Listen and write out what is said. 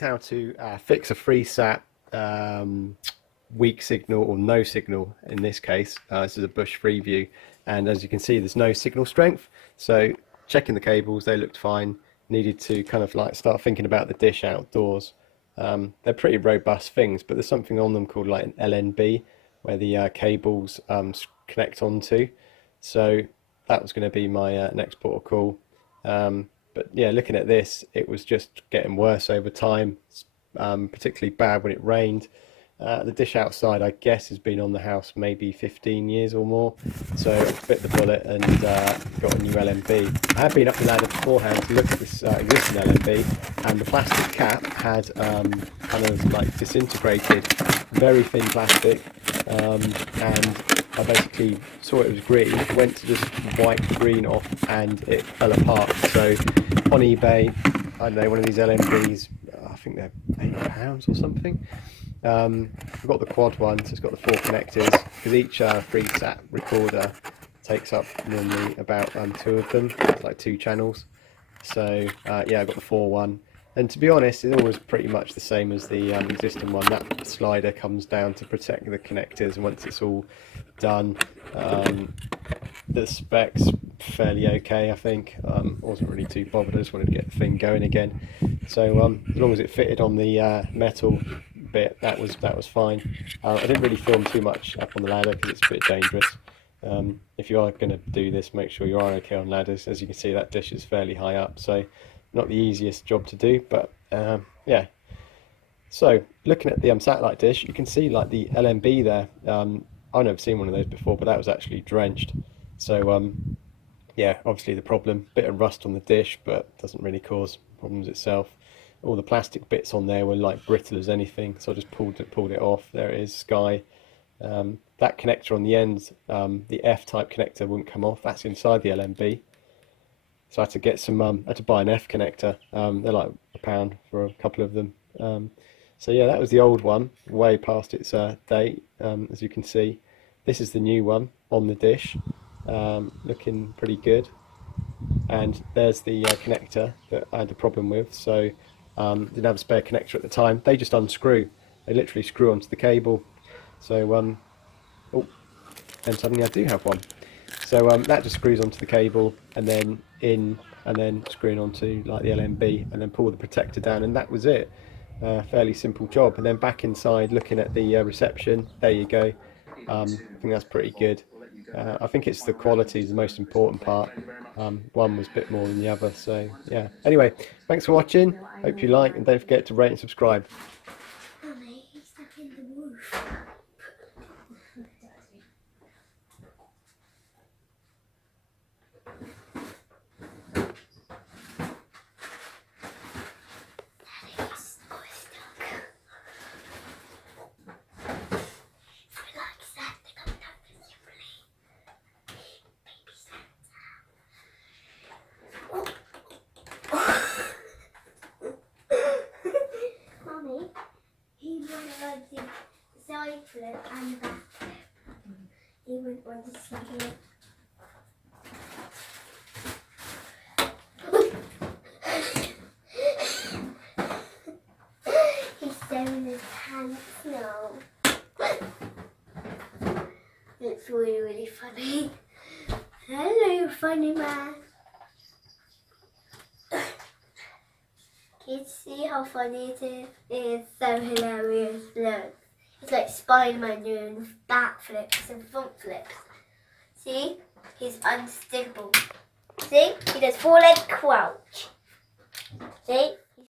is how to fix a Freesat weak signal, or no signal in this case. This is a bush free view, and as you can see there's no signal strength. So checking the cables, they looked fine. Needed to kind of like start thinking about the dish outdoors. They're pretty robust things, but there's something on them called like an LNB where the cables connect onto. So that was going to be my next port of call. But yeah, looking at this, it was just getting worse over time, particularly bad when it rained. The dish outside, I guess, has been on the house maybe 15 years or more, so I bit the bullet and got a new LMB. I had been up the ladder beforehand to look at this existing LMB, and the plastic cap had kind of like disintegrated, very thin plastic, and I basically saw it was green, went to just wipe the green off, and it fell apart. So on eBay, I don't know, one of these LMBs, I think they're £8 or something. I've got the quad one, so it's got the 4 connectors, because each Freesat recorder takes up normally about 2 of them, like 2 channels. So yeah, I've got the 4 one, and to be honest, it's always pretty much the same as the existing one. That slider comes down to protect the connectors, and once it's all done, the specs fairly okay, I think. Wasn't really too bothered, I just wanted to get the thing going again. So as long as it fitted on the metal bit, that was fine. I didn't really film too much up on the ladder because it's a bit dangerous. If you are going to do this, make sure you are okay on ladders. As you can see, that dish is fairly high up, so not the easiest job to do, but yeah. So looking at the satellite dish, you can see like the LMB there. I've never seen one of those before, but that was actually drenched. So yeah, obviously the problem, bit of rust on the dish, but doesn't really cause problems itself. All the plastic bits on there were like brittle as anything, so I just pulled it off. There it is, Sky. That connector on the end, the F-type connector wouldn't come off. That's inside the LMB. So I had to get some, I had to buy an F connector. They're like £1 for a couple of them. So yeah, that was the old one, way past its date, as you can see. This is the new one on the dish, looking pretty good. And there's the connector that I had a problem with. So didn't have a spare connector at the time. They just unscrew. They literally screw onto the cable. So oh, and suddenly I do have one. So that just screws onto the cable, and then in, and then screwing onto like the LMB, and then pull the protector down, and that was it. Fairly simple job. And then back inside, looking at the reception, there you go. I think that's pretty good. I think it's the quality is the most important part. One was a bit more than the other, so yeah. Anyway, thanks for watching. Hope you like, and don't forget to rate and subscribe. Mummy, he's stuck in the roof. The side flip and the back flip. He wouldn't want to see it. He's showing his pants now. It's really, really funny. Hello, funny man. Kids, see how funny it is? It is so hilarious. Look. It's like Spider-Man doing back flips and front flips. See? He's unstickable. See? He does 4-leg crouch. See?